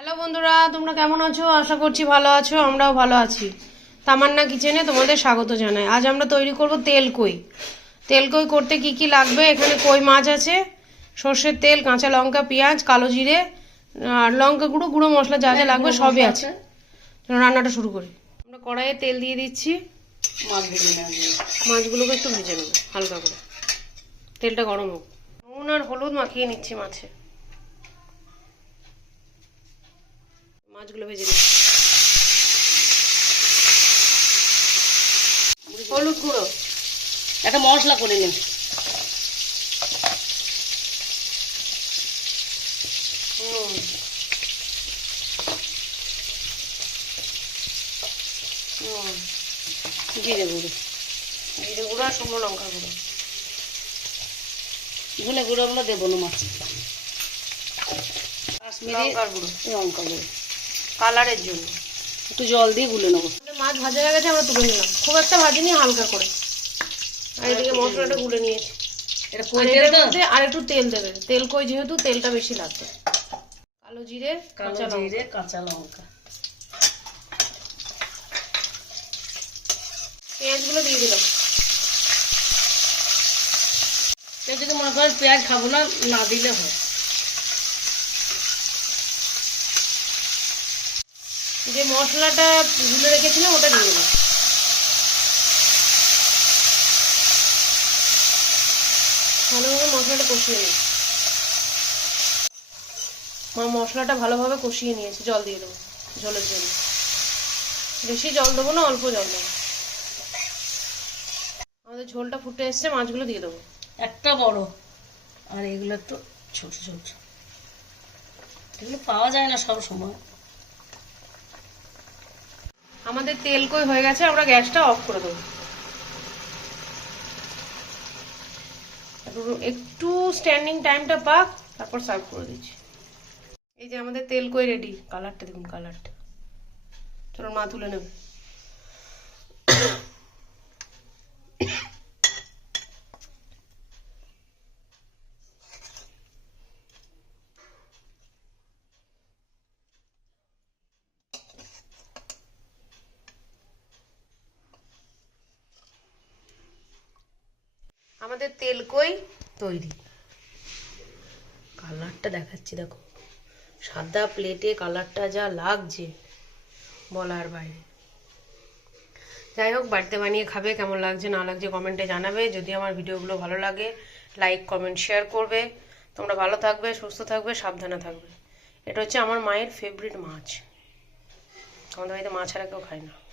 Hello বন্ধুরা তোমরা কেমন আছো? আশা করছি ভালো আছো আমরাও ভালো আছি। তামান্না কিচেনে তোমাদের স্বাগত জানাই। আজ আমরা তৈরি করব তেল কই। তেল কই করতে কি কি লাগবে? এখানে কই মাছ আছে সর্ষের তেল কাঁচা লঙ্কা পেঁয়াজ কালো জিরে আর লঙ্কা গুঁড়ো গুঁড়ো মশলা যা যা লাগবে সবই আছে। রান্নাটা শুরু করি। আমরা কড়াইয়ে তেল দিয়ে দিচ্ছি। মাছগুলোকে একটু ভেজে নেব হালকা করে। তেলটা গরম হোক। নুন আর হলুদ মাখিয়ে নিচ্ছি মাছে। মাছগুলো ভেজে নিচ্ছি হলুদ গুঁড়ো। একটা মশলা করে নিন। জিরে গুঁড়ো। জিরে গুঁড়ো আর শুকনো লঙ্কা গুঁড়ো। ধনে গুঁড়ো আমরা দেবো না মাছ। কাশ্মীরি লঙ্কার গুঁড়ো। লঙ্কা গুঁড়ো। কালারের জন্য। একটু জল দিয়ে গুলে নেব। মাছ ভাজা হয়ে গেছে আমরা তুলে নিলাম। খুব একটা ভাজিনি হালকা করে। আর এদিকে মশলাটা গুলে নিয়েছি। আর একটু তেল দেবে। তেল কই যেহেতু তেলটা বেশি লাগবে। কালো জিরে কাঁচা জিরে কাঁচা লঙ্কা। পেঁয়াজগুলো দিয়ে দিলাম। কেউ যদি মনে করেন পেঁয়াজ খাব না না দিলে হয়। যে মশলাটা গুলে রেখেছিলাম, ওটা দিয়ে দিলাম। ভালোভাবে মশলাটা কষিয়ে নিই আমার মশলাটা ভালোভাবে কষিয়ে নিয়েছি, জল দিয়ে দেবো, জলের জন্য। বেশি জল দেবো না, অল্প জল দেবো। আমাদের ঝোলটা ফুটে এসছে, মাছগুলো দিয়ে দেবো। একটা বড়। আর এগুলো তো ছোট ছোট। এগুলো পাওয়া যায় না সব সময়। আমাদের তেল কই হয়ে গেছে, আমরা গ্যাসটা অফ করে দেবো। একটু- স্ট্যান্ডিং টাইমটা পাক, তারপর সার্ভ করে দিচ্ছি। এই যে আমাদের তেল কই রেডি কালারটা দেখুন কালারটা চলো মা তুলে নেবে। আমাদের তেল কই? তৈরি। কালারটা দেখাচ্ছি, দেখো। সাদা প্লেটে কালারটা যা লাগছে, বলার বাইরে। যাই হোক, বাড়িতে বানিয়ে খাবে, কেমন লাগছে না লাগছে কমেন্টে জানাবে। যদি আমার ভিডিওগুলো ভালো লাগে লাইক কমেন্ট শেয়ার করবে। তোমরা ভালো থাকবে, সুস্থ থাকবে, সাবধানে থাকবে। এটা হচ্ছে আমার মায়ের ফেভারিট মাছ। আমাদের বাড়িতে মাছ ছাড়া কেউ খায় না।